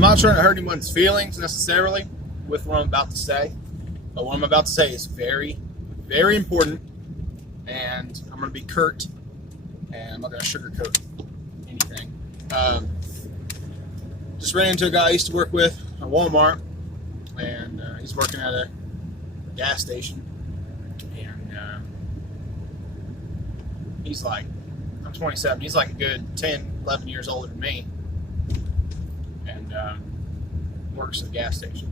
I'm not trying to hurt anyone's feelings necessarily with what I'm about to say, but what I'm about to say is very, very important, and I'm going to be curt, and I'm not going to sugarcoat anything. Just ran into a guy I used to work with at Walmart, and he's working at a gas station, and he's like, I'm 27, he's like a good 10, 11 years older than me, and works at a gas station.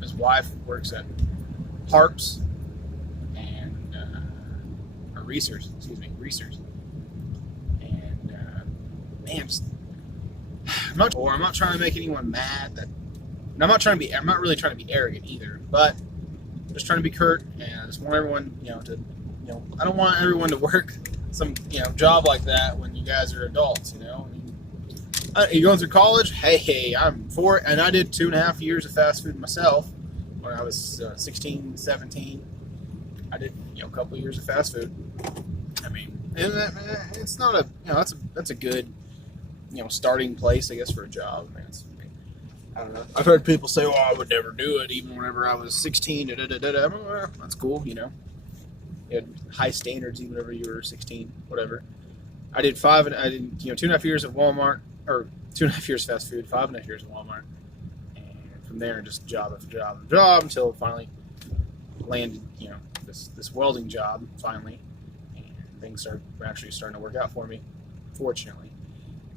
His wife works at Harps and or Reese's, Reese's, and man, just, I'm not trying to make anyone mad. I'm not really trying to be arrogant either, but I'm just trying to be curt, and I just want everyone, I don't want everyone to work some, job like that when you guys are adults, You're going through college? Hey, I'm for it. And I did 2.5 years of fast food myself when I was 16, 17. I did, a couple of years of fast food. I mean, and it's not a, that's a good, starting place, I guess, for a job. I don't know. I've heard people say, "Oh, I would never do it," even whenever I was 16. Well, that's cool, You had high standards even whenever you were 16, whatever. I did 2.5 years at Walmart, or 2.5 years fast food, 5.5 years at Walmart, and from there just job after job after job until finally landed, this welding job finally, and things are actually starting to work out for me, fortunately.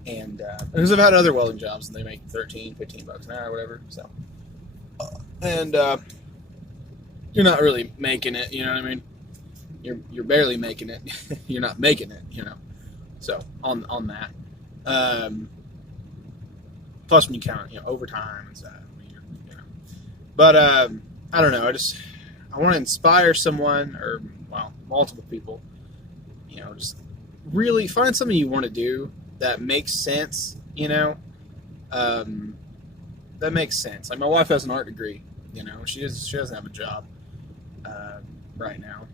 And because I've had other welding jobs and they make 13, 15 bucks an hour or whatever, so and you're not really making it, you know what I mean? You're barely making it. You're not making it, So on that. Plus when you count, overtime and stuff. But I don't know. I want to inspire someone, or multiple people. Just really find something you want to do that makes sense. That makes sense. Like my wife has an art degree. She doesn't have a job right now.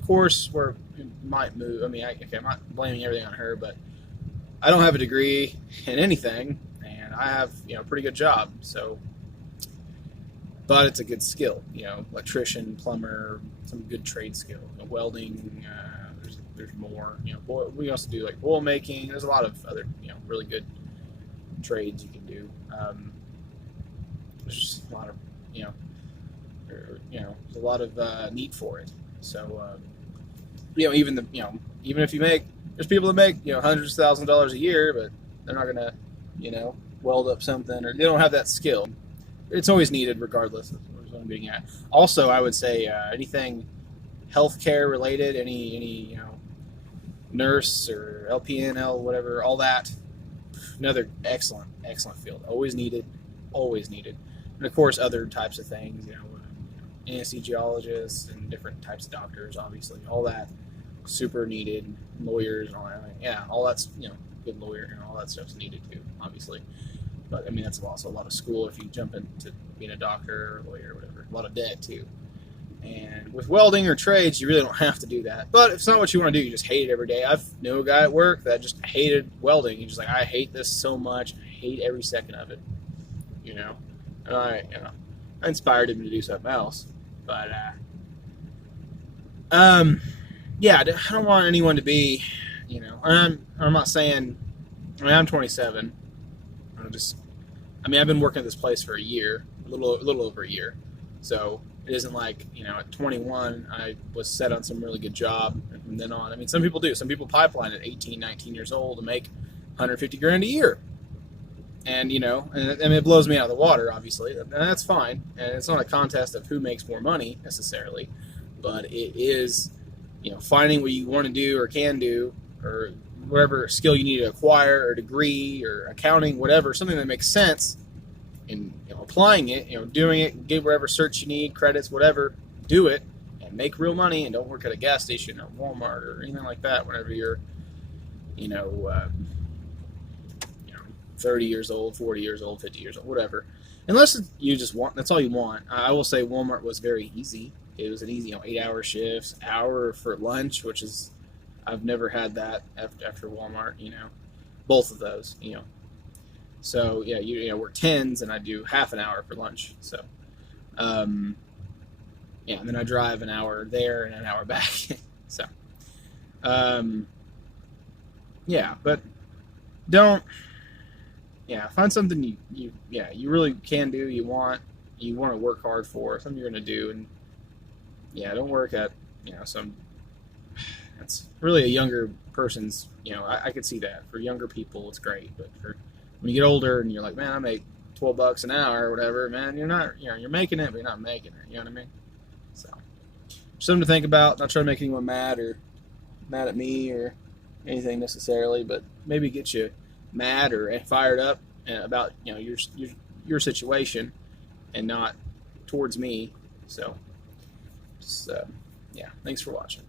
Of course, we might move. I mean, I'm not blaming everything on her, but I don't have a degree in anything, and I have a pretty good job. So, but it's a good skill. Electrician, plumber, some good trade skill. Welding. There's more. We also do like oil making. There's a lot of other really good trades you can do. There's just a lot of there's a lot of need for it. So. Even if you make, there's people that make, hundreds of thousands of dollars a year, but they're not gonna, weld up something, or they don't have that skill. It's always needed, regardless of what I'm getting at. Also, I would say anything healthcare related, any nurse or LPN, whatever, all that. Another excellent field. Always needed, and of course other types of things, anesthesiologists and different types of doctors, obviously, all that super needed, lawyers and all that. Yeah, all that's good lawyer and all that stuff's needed too, obviously. But I mean, that's also a lot of school if you jump into being a doctor or lawyer or whatever. A lot of debt too. And with welding or trades, you really don't have to do that. But if it's not what you want to do, you just hate it every day. I've known a guy at work that just hated welding. He's just like, I hate this so much. I hate every second of it. And I inspired him to do something else. But yeah, I don't want anyone to be, I'm not saying, I'm 27. I've been working at this place for a year, a little over a year. So it isn't like, at 21, I was set on some really good job, and from then on, some people do. Some people pipeline at 18, 19 years old and make 150 grand a year. And, it blows me out of the water, obviously, and that's fine. And it's not a contest of who makes more money, necessarily, but it is, finding what you want to do or can do, or whatever skill you need to acquire, or degree, or accounting, whatever, something that makes sense, and applying it, doing it, get whatever certs you need, credits, whatever, do it, and make real money, and don't work at a gas station or Walmart or anything like that whenever you're, 30 years old, 40 years old, 50 years old, whatever. Unless you just want, that's all you want. I will say Walmart was very easy. It was an easy, 8-hour shifts, hour for lunch, which is, I've never had that after Walmart, both of those, So yeah, you work tens, and I do half an hour for lunch. So um, yeah, and then I drive an hour there and an hour back. So um, yeah, but don't find something you really can do, you want to work hard for, something you're going to do. And yeah, don't work at some that's really a younger person's. I could see that for younger people it's great, but for when you get older and you're like, man, I make $12 an hour or whatever, man, you're not, you're making it, but you're not making it. You know what I mean? So something to think about. Not trying to make anyone mad or mad at me or anything necessarily, but maybe get you mad or fired up about your situation and not towards me. So just yeah, thanks for watching.